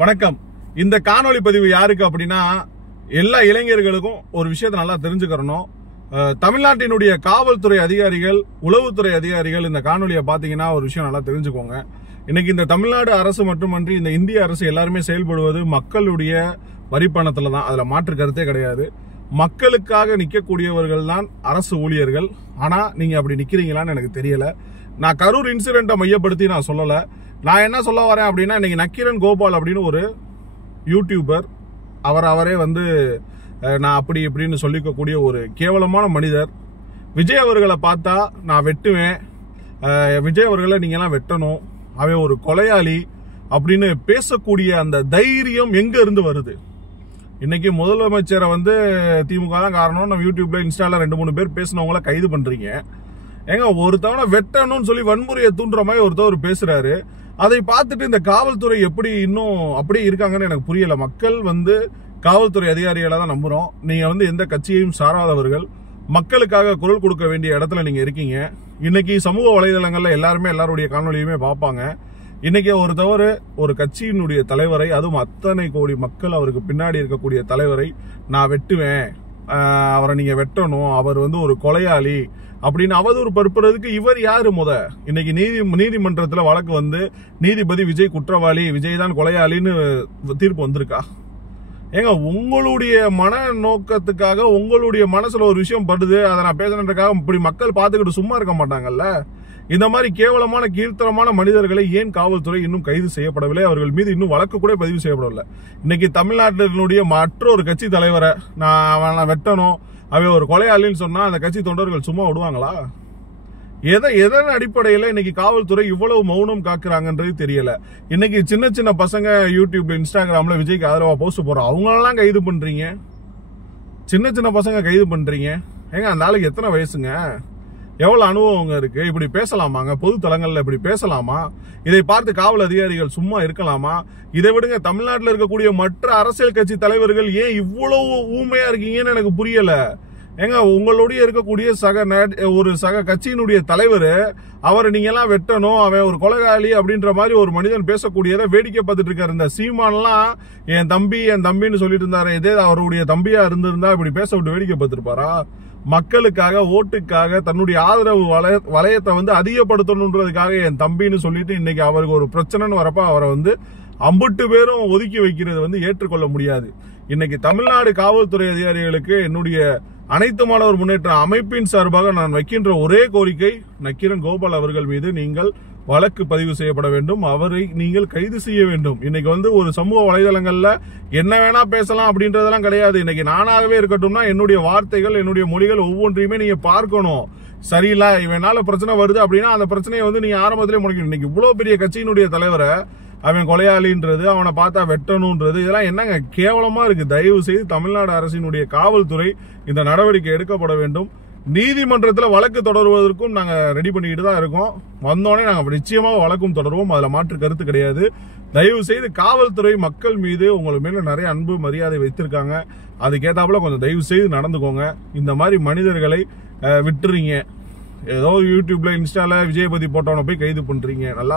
வணக்கம். இந்த காணொளி பதிவு யாருக்கு அப்படின்னா, எல்லா இளைஞர்களுக்கும் ஒரு விஷயத்தை நல்லா தெரிஞ்சுக்கிறணும். தமிழ்நாட்டினுடைய காவல்துறை அதிகாரிகள், உளவுத்துறை அதிகாரிகள் இந்த காணொலியை பார்த்தீங்கன்னா ஒரு விஷயம் நல்லா தெரிஞ்சுக்கோங்க. இன்னைக்கு இந்த தமிழ்நாடு அரசு மட்டுமன்றி இந்த இந்திய அரசு எல்லாருமே செயல்படுவது மக்களுடைய வரிப்பணத்துல தான். அதுல மாற்று கருத்தே கிடையாது. மக்களுக்காக நிற்கக்கூடியவர்கள் தான் அரசு ஊழியர்கள். ஆனா நீங்க அப்படி நிக்கிறீங்களான்னு எனக்கு தெரியல. நான் கரூர் இன்சிடென்ட்டை மையப்படுத்தி நான் சொல்லல. நான் என்ன சொல்ல வரேன் அப்படின்னா, இன்னைக்கு நக்கீரன் கோபால் அப்படின்னு ஒரு யூடியூபர், அவரே நான் அப்படி இப்படின்னு சொல்லிக்கக்கூடிய ஒரு கேவலமான மனிதர். விஜய் அவர்களை பார்த்தா நான் வெட்டுவேன், விஜய் அவர்களை நீங்கெல்லாம் வெட்டணும், அவன் ஒரு கொலையாளி அப்படின்னு பேசக்கூடிய அந்த தைரியம் எங்க இருந்து வருது? இன்னைக்கு முதலமைச்சரை திமுக தான் காரணம், நம்ம யூடியூப்ல இன்ஸ்டால 2-3 பேர் பேசினவங்கள கைது பண்றீங்க. ஏங்க, ஒருத்தவனை வெட்டணும்னு சொல்லி வன்முறையை தூண்டுற மாதிரி ஒருத்தவர் பேசுறாரு. அதை பார்த்துட்டு இந்த காவல்துறை எப்படி இன்னும் அப்படியே இருக்காங்கன்னு எனக்கு புரியல. மக்கள் காவல்துறை அதிகாரிகளை தான் நம்புறோம். நீங்க எந்த கட்சியையும் சாராதவர்கள், மக்களுக்காக குரல் கொடுக்க வேண்டிய இடத்துல நீங்க இருக்கீங்க. இன்னைக்கு சமூக வலைதளங்கள்ல எல்லாருமே எல்லாருடைய காணொலியுமே பார்ப்பாங்க. இன்னைக்கு ஒருத்தவர் ஒரு கட்சியினுடைய தலைவரை, அதுவும் அத்தனை கோடி மக்கள் அவருக்கு பின்னாடி இருக்கக்கூடிய தலைவரை நான் வெட்டுவேன், அவரை நீங்க வெட்டணும், அவர் ஒரு கொலையாளி அப்படின்னு அவதூறு பரப்புறதுக்கு இவர் யாரு? இன்னைக்கு நீதிமன்றத்துல வழக்கு நீதிபதி விஜய் குற்றவாளி, விஜய் தான் கொலையாளின்னு தீர்ப்பு வந்திருக்கா? ஏங்க, உங்களுடைய மன நோக்கத்துக்காக உங்களுடைய மனசுல ஒரு விஷயம் படுது, அதை நான் பேசுறதுக்காக இப்படி மக்கள் பார்த்துக்கிட்டு சும்மா இருக்க மாட்டாங்கல்ல. இந்த மாதிரி கேவலமான கீழ்த்தரமான மனிதர்களை ஏன் காவல்துறை இன்னும் கைது செய்யப்படவில்லை? அவர்கள் மீது இன்னும் வழக்கு கூட பதிவு செய்யப்படவில்லை. இன்னைக்கு தமிழ்நாட்டினுடைய மற்றொரு கட்சி தலைவரை நான் வெட்டணும், அவன் ஒரு கொலையாளின்னு சொன்னா அந்த கட்சி தொண்டர்கள் சும்மா விடுவாங்களா? எதன் அடிப்படையில இன்னைக்கு காவல்துறை இவ்வளவு மௌனம் காக்குறாங்கன்றது தெரியல. இன்னைக்கு சின்ன சின்ன பசங்க யூடியூப்ல, இன்ஸ்டாகிராம்ல விஜய்க்கு ஆதரவா போஸ்ட் போறோம், அவங்களெல்லாம் கைது பண்றீங்க. சின்ன சின்ன பசங்க கைது பண்றீங்க. ஏங்க, அந்த ஆளுக்கு எத்தனை வயசுங்க? எவ்வளவு அனுபவங்க இருக்கு? இப்படி பேசலாமாங்க? பொது தளங்கள்ல இப்படி பேசலாமா? இதை பார்த்து காவல் அதிகாரிகள் சும்மா இருக்கலாமா? இதை விடுங்க, தமிழ்நாட்டில் இருக்கக்கூடிய மற்ற அரசியல் கட்சி தலைவர்கள் ஏன் இவ்வளவு ஊமையா இருக்கீங்கன்னு எனக்கு புரியல. ஏங்க, உங்களுடைய இருக்கக்கூடிய சக கட்சியினுடைய தலைவர், அவரை நீங்க எல்லாம் வெட்டணும், அவன் ஒரு கொலைகாலி அப்படின்ற மாதிரி ஒரு மனிதன் பேசக்கூடியதை வேடிக்கை பார்த்துட்டு இருக்காரு. இந்த சீமான்லாம் என் தம்பின்னு சொல்லிட்டு இருந்தாரு. இதே அவருடைய தம்பியா இருந்திருந்தா இப்படி பேச விட்டு வேடிக்கை பார்த்திருப்பாரா? மக்களுக்காக, ஓட்டுக்காக, தன்னுடைய ஆதரவு வளையத்தை அதிகப்படுத்தணுன்றதுக்காக என் தம்பின்னு சொல்லிட்டு இன்னைக்கு அவருக்கு ஒரு பிரச்சனைன்னு வரப்ப அவரை அம்புட்டு பேரும் ஒதுக்கி வைக்கிறது ஏற்றுக்கொள்ள முடியாது. இன்னைக்கு தமிழ்நாடு காவல்துறை அதிகாரிகளுக்கு என்னுடைய அனைத்து மாணவர் முன்னேற்ற அமைப்பின் சார்பாக நான் வைக்கின்ற ஒரே கோரிக்கை, நக்கீரன் கோபால் அவர்கள் மீது நீங்கள் வழக்கு பதிவு செய்யப்பட வேண்டும், அவரை நீங்கள் கைது செய்ய வேண்டும். இன்னைக்கு ஒரு சமூக வலைதளங்கள்ல என்ன வேணா பேசலாம் அப்படின்றதெல்லாம் கிடையாது. இன்னைக்கு நானாகவே இருக்கட்டும்னா என்னுடைய வார்த்தைகள், என்னுடைய மொழிகள் ஒவ்வொன்றையுமே நீங்க பார்க்கணும். சரியில்லை, இவனால பிரச்சனை வருது அப்படின்னா அந்த பிரச்சனையை நீங்க ஆரம்பத்திலே முடிக்கணும். இன்னைக்கு இவ்வளவு பெரிய கட்சியினுடைய தலைவரை அவன் கொலையாளின்றது, அவனை பார்த்தா வெட்டணும்ன்றது, இதெல்லாம் என்னங்க கேவலமா இருக்கு. தயவு செய்து தமிழ்நாடு அரசினுடைய காவல்துறை இந்த நடவடிக்கை எடுக்கப்பட வேண்டும். நீதிமன்றத்தில் வழக்கு தொடர்வதற்கும் நாங்க ரெடி பண்ணிக்கிட்டு தான் இருக்கோம். வந்தோடனே நாங்க நிச்சயமாக வழக்கும் தொடர்வோம், அதுல மாற்று கருத்து கிடையாது. தயவு செய்து காவல்துறை மக்கள் மீது உங்களுக்கு மேல நிறைய அன்பு மரியாதை வைத்திருக்காங்க. அதுக்கேத்தாப்புல கொஞ்சம் தயவு செய்து நடந்துக்கோங்க. இந்த மாதிரி மனிதர்களை விட்டுறீங்க. ஏதோ யூடியூப்ல, இன்ஸ்டால விஜய் பத்தி போட்டவனை போய் கைது பண்றீங்க. நல்லா